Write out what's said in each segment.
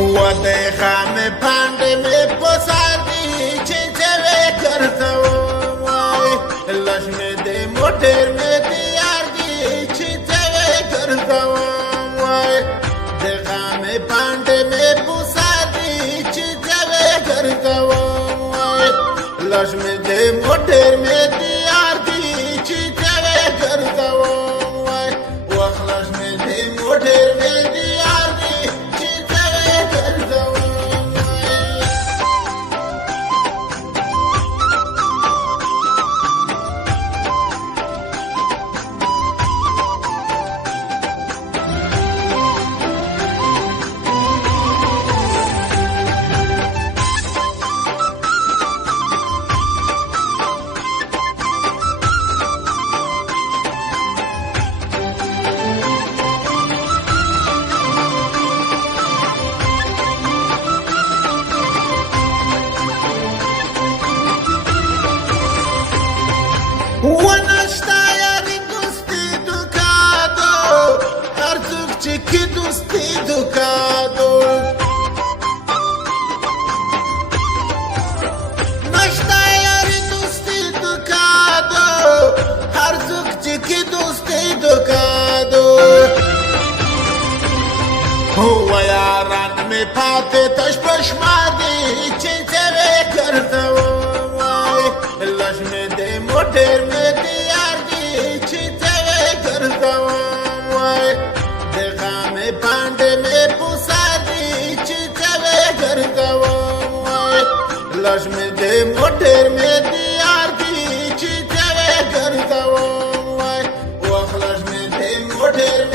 و دیخم پند می پسردی چی چوه کرتو وای لشم دی موتر می دیاردی چی چوه کرتو وای دیخم پند می پسردی چی چوه کرتو وای لشم دی موتر می دیاردی چی چوه کرتو وای وخ لشم دی موتر می دیاردی هو یاران می پاته تش پشمادی چی چوه کرتو وای لشم دی موتر می دیاردی چی چوه کرتو وای دیخا می پاند می پوسادی چی چوه کرتو وای لشم دی موتر می دیاردی چی چوه کرتو وای وخ لشم دی موتر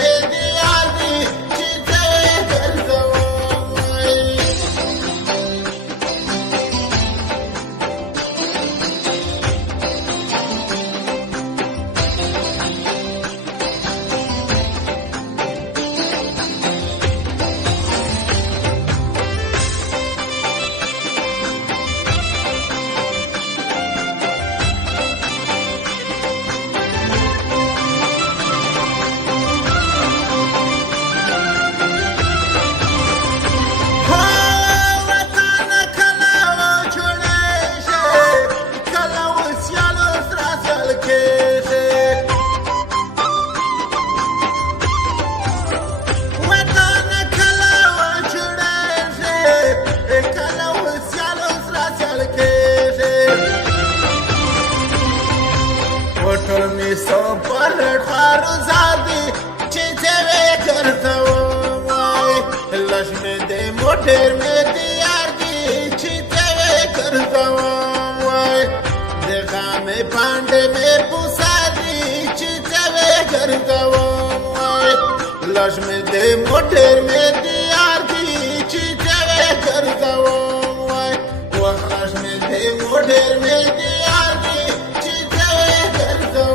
می सो पर खारू जादी चेचवे करतो वाय लक्ष्म दे मोटर में दियार दी चेचवे करतो वाय देखा में पांडे में पुसादी चेचवे करतो वाय लक्ष्म दे मोटर में दियार दी चेचवे करतो वाय वह लक्ष्म दे मोटर में दियार दी चेचवे करतो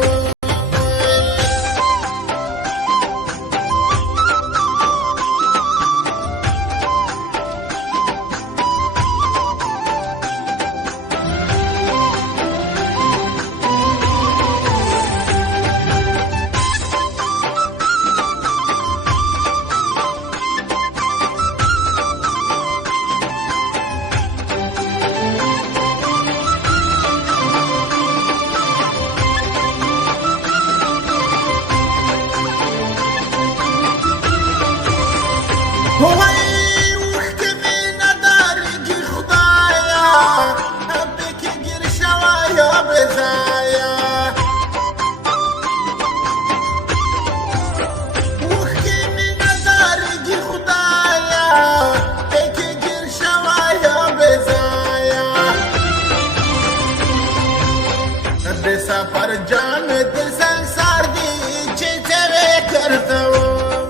पर जान दिल संसार दी चेचवे करतो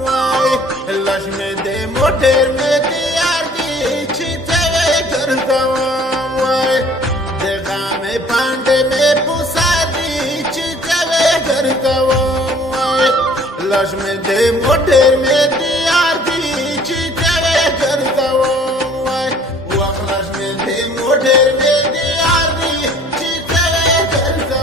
वाय लक्ष्म दे मोटर में दियार दी चेचवे करतो वाय देखा में पांडे में पुसादी चेचवे करतो वाय लक्ष्म दे मोटर में दियार दी चेचवे करतो वाय वह लक्ष्म दे मोटर में दियार दी चेचवे करतो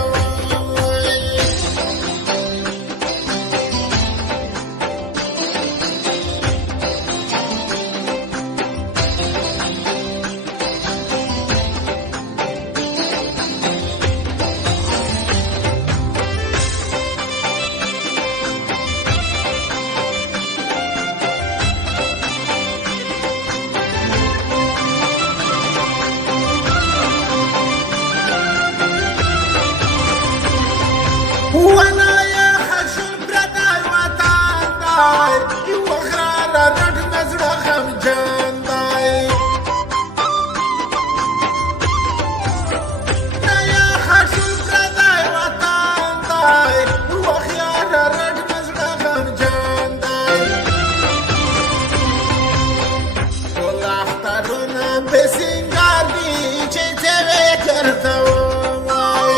رټ نزړه غمجن دی نه یا خشول پردی وطن دی وخیار رټ نزړه غمجن دی ټول اخترونه بې سینګار دي چې څه وې کرته وای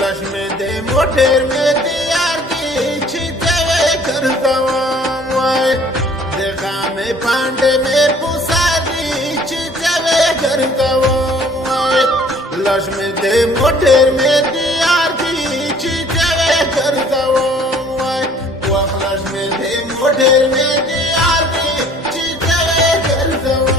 لښ مې د موټر مې د یار دي چې څه وې کرته وای د غامې پانډې مې پوسار دي چې څه وې کرته وای لښ مې د موټر مې د یار دي چې څه وې کرته وای وخت لښ مې د موټر مې د یار دي چې څه وې کرته وای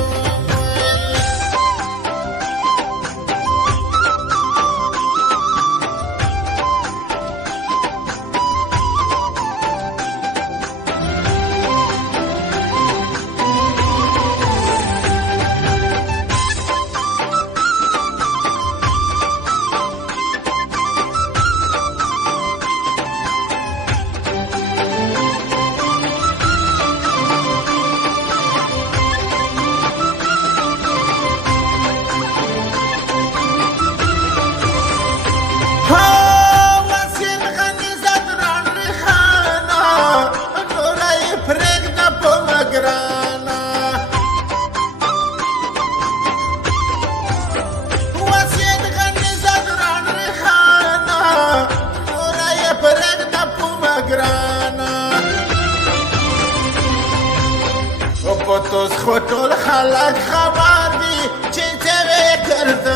پتوس خو ټول خلک خبر دي چې څه وې کرته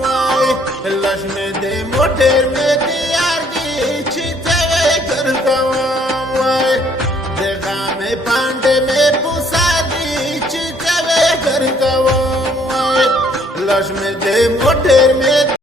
وای لښ مې د موټر مې د یار دي چې څه وې کرته وای د غامې پانډې مې پوسار دي چې څه وې کرته وای لښ مې د موټر مې